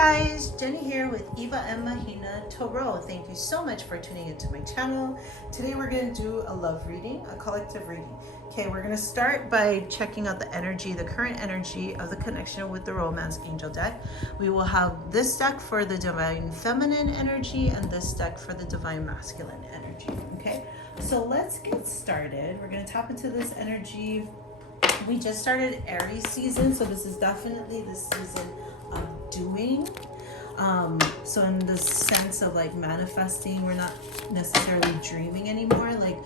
guys, Jenny here with 𝔽𝕯𝕃𝕃𝕃. Thank you so much for tuning into my channel. Today we're going to do a love reading, a collective reading. Okay, we're going to start by checking out the energy, the current energy of the connection with the Romance Angel deck. We will have this deck for the Divine Feminine energy and this deck for the Divine Masculine energy. Okay, so let's get started. We're going to tap into this energy. We just started Aries season, so this is definitely the season of doing. So in the sense of like manifesting, we're not necessarily dreaming anymore. Like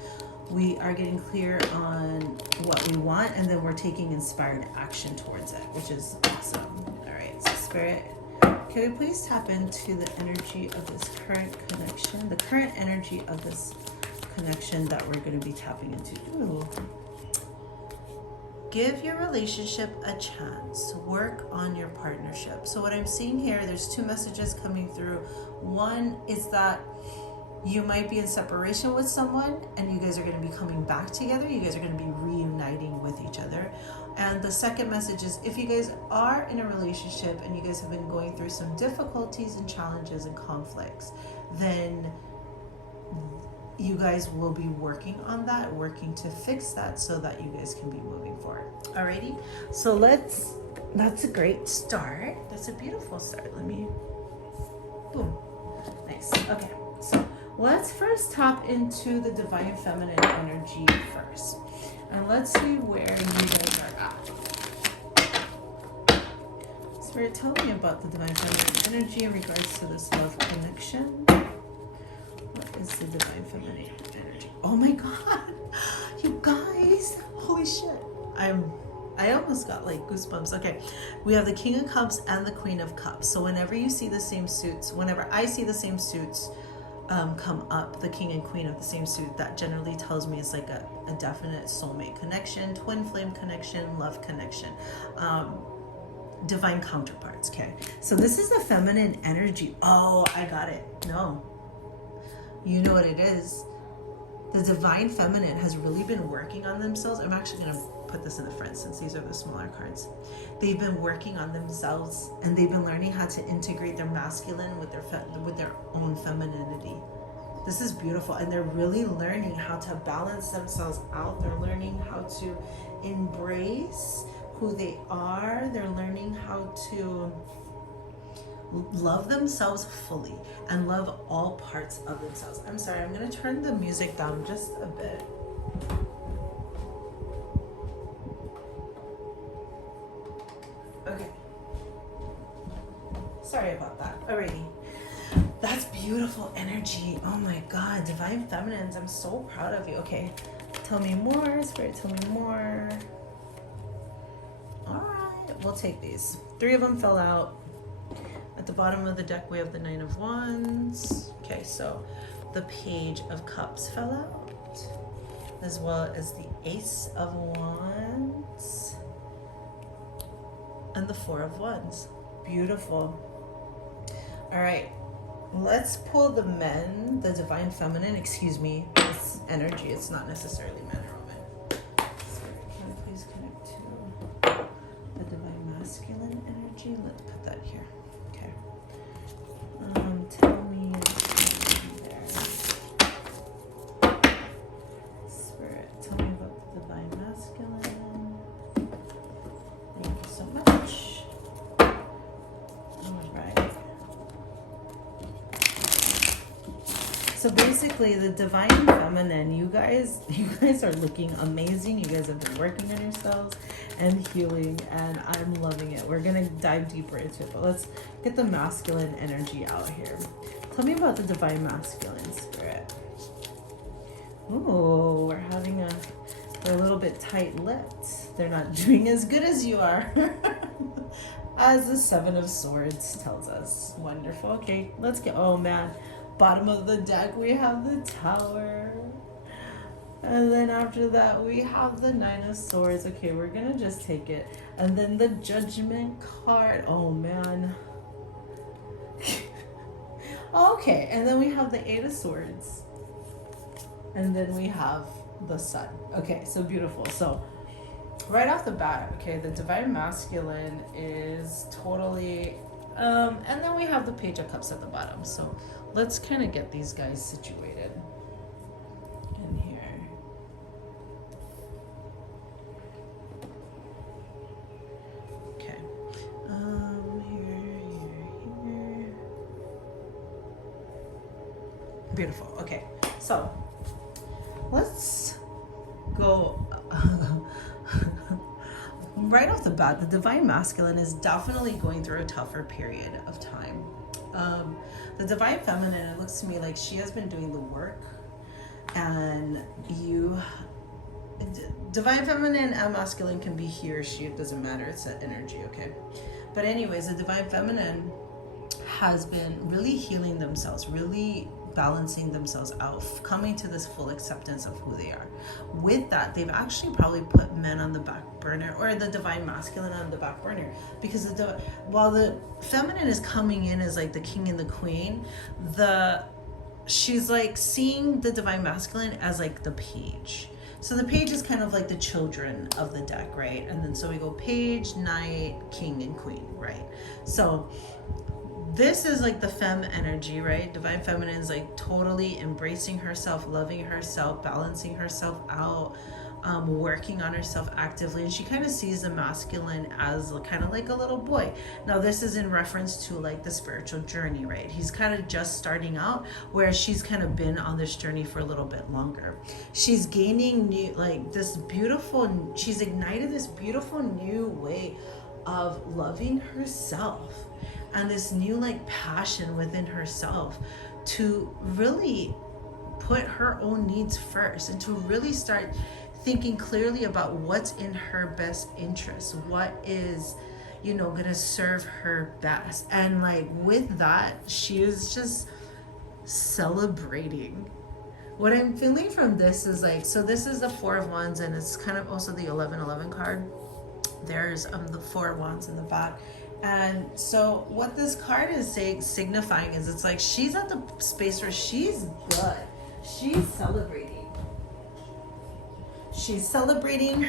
we are getting clear on what we want, and then we're taking inspired action towards it, which is awesome. All right, so Spirit, can we please tap into the energy of this current connection, the current energy of this connection that we're going to be tapping into? Ooh. Give your relationship a chance. Work on your partnership. So what I'm seeing here, there's two messages coming through. One is that you might be in separation with someone and you guys are going to be coming back together. You guys are going to be reuniting with each other. And the second message is if you guys are in a relationship and you guys have been going through some difficulties and challenges and conflicts, then you guys will be working on that, working to fix that so that you guys can be moving forward. Alrighty, so that's a great start. That's a beautiful start. Boom, nice. Okay, so let's first tap into the Divine Feminine energy first. And let's see where you guys are at. Spirit, tell me about the Divine Feminine energy in regards to this love connection. What is the Divine Feminine energy? Oh my God, you guys, holy shit. I almost got like goosebumps. Okay, we have the King of Cups and the Queen of Cups. So whenever you see the same suits, whenever I see the same suits come up, the King and Queen of the same suit, that generally tells me it's like a definite soulmate connection, twin flame connection, love connection. Divine counterparts. Okay, so this is the feminine energy. Oh, I got it. No, you know what it is. The Divine Feminine has really been working on themselves. I'm actually going to put this in the front since these are the smaller cards. They've been working on themselves and they've been learning how to integrate their masculine with their own femininity. This is beautiful, and they're really learning how to balance themselves out. They're learning how to embrace who they are. They're learning how to love themselves fully and love all parts of themselves. I'm sorry, I'm going to turn the music down just a bit. Okay. Sorry about that. Alrighty. That's beautiful energy. Oh my God, Divine Feminines, I'm so proud of you. Okay, tell me more, Spirit, tell me more. All right, we'll take these. 3 of them fell out. At the bottom of the deck, we have the 9 of Wands. Okay, so the Page of Cups fell out, as well as the Ace of Wands and the 4 of Wands. Beautiful. All right, let's pull the men, the Divine Feminine, excuse me, this energy. It's not necessarily men or women. Spirit, can I please connect to the Divine Masculine energy? Let's put that here. Okay. Tell me there. Spirit, tell me about the Divine Masculine. Thank you so much. All right. So basically, the Divine Feminine, you guys are looking amazing. You guys have been working on yourselves and healing, and I'm loving it. We're gonna dive deeper into it, but let's get the masculine energy out here. Tell me about the Divine Masculine, Spirit. Ooh, they're a little bit tight-lipped. They're not doing as good as you are. As the 7 of Swords tells us. Wonderful. Okay, let's get, oh man. Bottom of the deck, we have the Tower. And then after that, we have the 9 of Swords. Okay, we're gonna just take it. And then the Judgment card. Oh man. Okay, and then we have the 8 of Swords. And then we have the Sun. Okay, so beautiful. So right off the bat, okay, the Divine Masculine is totally And then we have the Page of Cups at the bottom. So let's kind of get these guys situated in here. Okay. Here. Beautiful. Okay. So let's go. Right off the bat, the Divine Masculine is definitely going through a tougher period of time. The Divine Feminine, it looks to me like she has been doing the work, and Divine Feminine and Masculine can be he or she, it doesn't matter, it's that energy, okay? But anyways, the Divine Feminine has been really healing themselves, really balancing themselves out, coming to this full acceptance of who they are. With that, they've actually probably put men on the back burner, or the Divine Masculine on the back burner, because while the Feminine is coming in as like the King and the Queen, she's like seeing the Divine Masculine as like the Page. So the Page is kind of like the children of the deck, right? And then so we go Page, Knight, King, and Queen, right? So this is like the femme energy, right? Divine Feminine is like totally embracing herself, loving herself, balancing herself out, working on herself actively. And she kind of sees the masculine as kind of like a little boy. Now this is in reference to like the spiritual journey, right? He's kind of just starting out, whereas she's kind of been on this journey for a little bit longer. She's gaining she's ignited this beautiful new way of loving herself, and this new like passion within herself to really put her own needs first, and to really start thinking clearly about what's in her best interest, what is, gonna serve her best. And like with that, she is just celebrating. What I'm feeling from this is like, so this is the Four of Wands, and it's kind of also the 1111 card. There's the Four of Wands in the back. And so what this card is signifying is, it's like she's at the space where she's good. She's celebrating. She's celebrating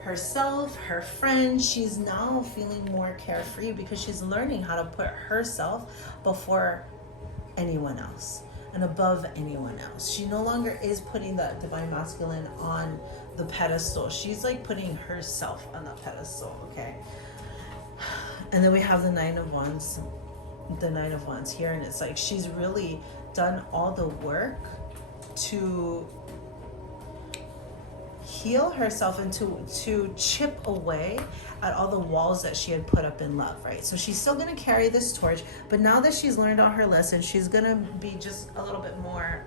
herself, her friends. She's now feeling more carefree because she's learning how to put herself before anyone else and above anyone else. She no longer is putting that Divine Masculine on the pedestal. She's like putting herself on the pedestal, okay? And then we have the Nine of Wands here, and it's like she's really done all the work to heal herself and to chip away at all the walls that she had put up in love, right? So she's still going to carry this torch, but now that she's learned all her lessons, she's going to be just a little bit more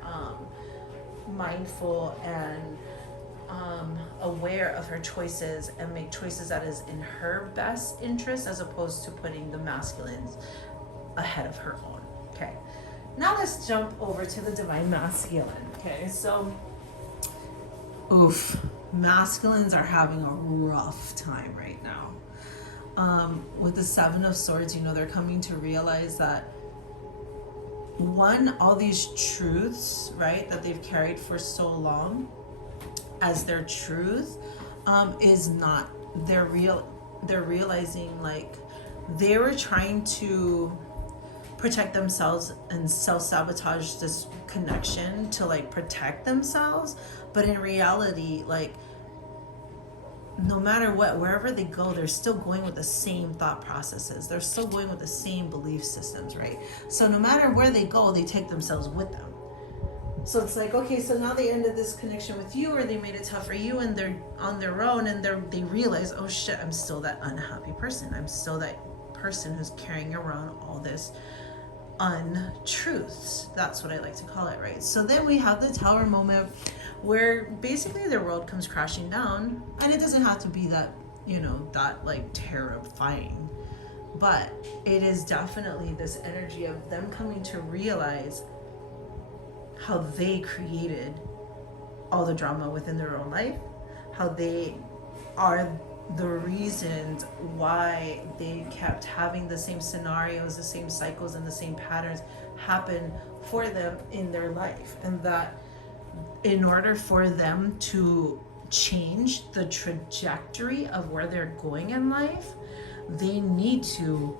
mindful and aware of her choices, and make choices that is in her best interest, as opposed to putting the masculines ahead of her own. Okay, now let's jump over to the Divine Masculine. Okay, so masculines are having a rough time right now. With the Seven of Swords, they're coming to realize that all these truths, right, that they've carried for so long as their truth, is not their real. They're realizing like they were trying to protect themselves and self-sabotage this connection to like protect themselves, but in reality, like no matter what, wherever they go, they're still going with the same thought processes. They're still going with the same belief systems, right? So no matter where they go, they take themselves with them. So it's like, okay, so now they ended this connection with you, or they made it tough for you, and they're on their own, and they realize, oh shit, I'm still that unhappy person. I'm still that person who's carrying around all this untruths. That's what I like to call it, right? So then we have the Tower moment, where basically their world comes crashing down, and it doesn't have to be that, that like terrifying, but it is definitely this energy of them coming to realize how they created all the drama within their own life, how they are the reasons why they kept having the same scenarios, the same cycles, and the same patterns happen for them in their life. And that in order for them to change the trajectory of where they're going in life, they need to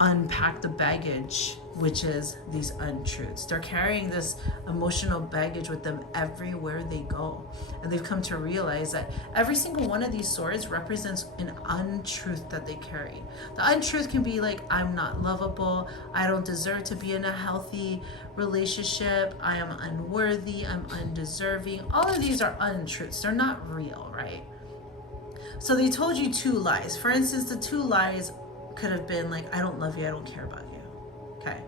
unpack the baggage, which is these untruths. They're carrying this emotional baggage with them everywhere they go. And they've come to realize that every single one of these swords represents an untruth that they carry. The untruth can be like, I'm not lovable, I don't deserve to be in a healthy relationship, I am unworthy, I'm undeserving. All of these are untruths. They're not real, right? So they told you 2 lies. For instance, the 2 lies could have been like, I don't love you, I don't care about you. Okay,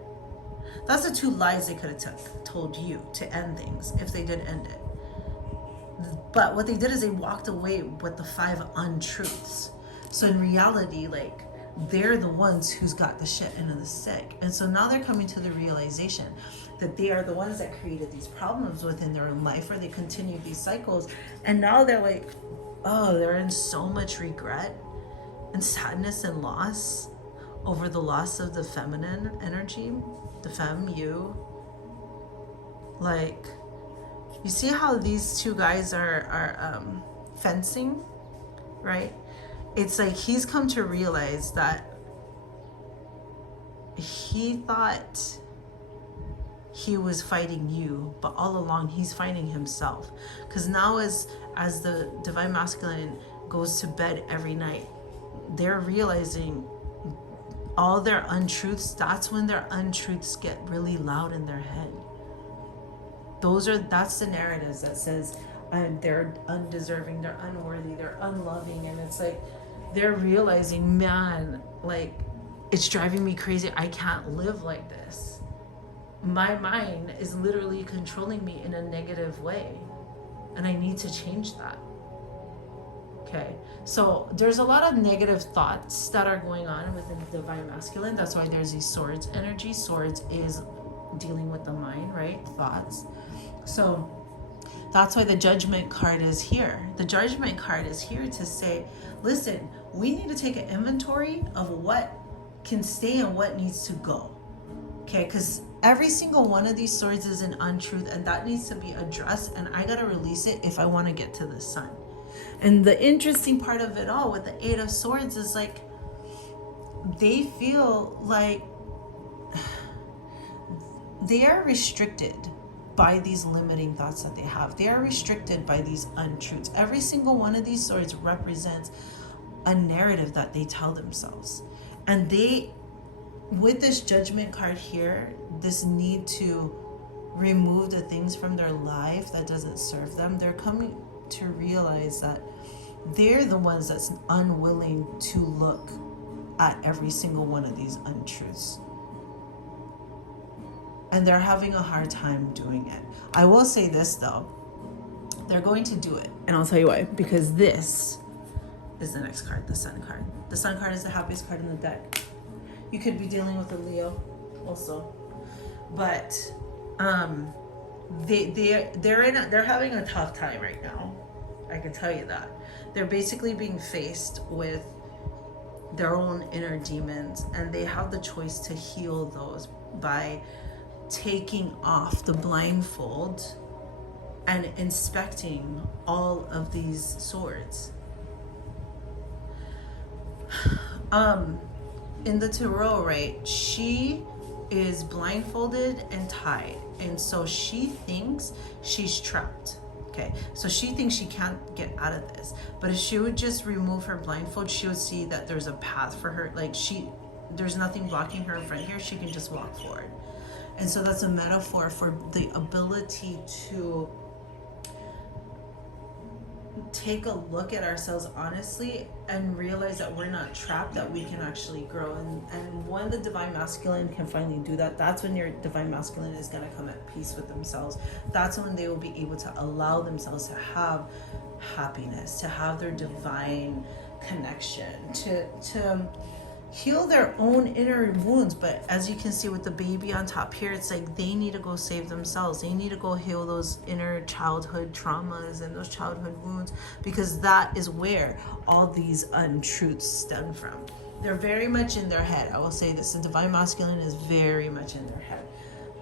that's the 2 lies they could have told you to end things, if they did end it. But what they did is they walked away with the 5 untruths. So in reality, like, they're the ones who's got the shit end of the stick. And so now they're coming to the realization that they are the ones that created these problems within their own life, or they continue these cycles. And now they're like, oh, they're in so much regret and sadness and loss over the loss of the feminine energy, the femme, you. Like, you see how these 2 guys are fencing, right? It's like he's come to realize that he thought he was fighting you, but all along he's fighting himself. Because now as the divine masculine goes to bed every night, they're realizing all their untruths. That's when their untruths get really loud in their head. That's the narratives that says they're undeserving, they're unworthy, they're unloving. And it's like they're realizing, man, like, it's driving me crazy. I can't live like this. My mind is literally controlling me in a negative way, and I need to change that. Okay, so there's a lot of negative thoughts that are going on within the divine masculine. That's why there's these swords energy. Swords is dealing with the mind, right? Thoughts. So that's why the judgment card is here. The judgment card is here to say, listen, we need to take an inventory of what can stay and what needs to go. Okay, because every single one of these swords is an untruth, and that needs to be addressed, and I gotta release it if I want to get to the sun. And the interesting part of it all with the 8 of Swords is like, they feel like they are restricted by these limiting thoughts that they have. They are restricted by these untruths. Every single one of these swords represents a narrative that they tell themselves. And they, with this judgment card here, this need to remove the things from their life that doesn't serve them, they're coming to realize that they're the ones that's unwilling to look at every single one of these untruths. And they're having a hard time doing it. I will say this though, they're going to do it. And I'll tell you why. Because this is the next card, the Sun card. The Sun card is the happiest card in the deck. You could be dealing with a Leo also. But they're having a tough time right now. I can tell you that. They're basically being faced with their own inner demons, and they have the choice to heal those by taking off the blindfold and inspecting all of these swords. In the tarot, right, she is blindfolded and tied, and so she thinks she's trapped. Okay, so she thinks she can't get out of this, but if she would just remove her blindfold, she would see that there's a path for her. Like, there's nothing blocking her in front here. She can just walk forward. And so that's a metaphor for the ability to take a look at ourselves honestly and realize that we're not trapped, that we can actually grow. And when the divine masculine can finally do that, that's when your divine masculine is going to come at peace with themselves. That's when they will be able to allow themselves to have happiness, to have their divine connection, to heal their own inner wounds. But as you can see with the baby on top here, it's like they need to go save themselves. They need to go heal those inner childhood traumas and those childhood wounds, because that is where all these untruths stem from. They're very much in their head. I will say this, the divine masculine is very much in their head.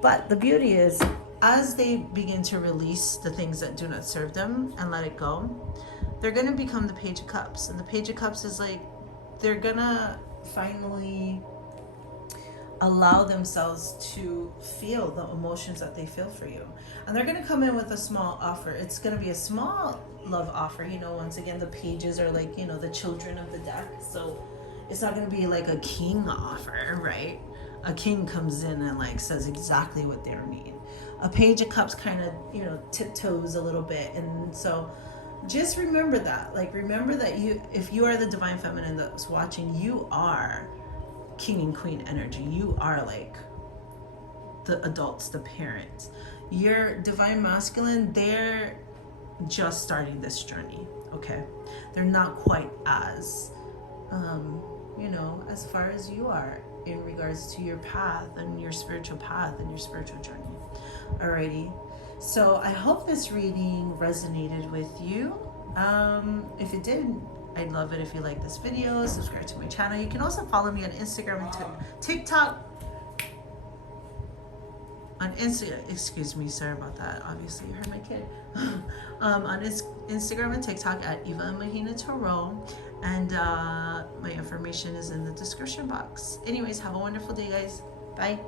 But the beauty is, as they begin to release the things that do not serve them and let it go, they're going to become the Page of Cups. And the Page of Cups is like, they're going to finally allow themselves to feel the emotions that they feel for you. And they're going to come in with a small offer. It's going to be a small love offer. You know, once again, the pages are like, you know, the children of the deck. So it's not going to be like a king offer, right? A king comes in and like says exactly what they need. A page of cups kind of, you know, tiptoes a little bit. And so just remember that. Like, remember that you, if you are the divine feminine that's watching, you are king and queen energy. You are like the adults, the parents. Your divine masculine, they're just starting this journey, okay? They're not quite as, you know, as far as you are in regards to your path and your spiritual path and your spiritual journey. Alrighty, so I hope this reading resonated with you. If it did, I'd love it if you like this video, subscribe to my channel. You can also follow me on Instagram and TikTok. On Instagram, excuse me, sorry about that. Obviously, you heard my kid. On Instagram and TikTok at 𝔽𝕆𝕃𝕃𝕃, and my information is in the description box. Anyways, have a wonderful day, guys. Bye.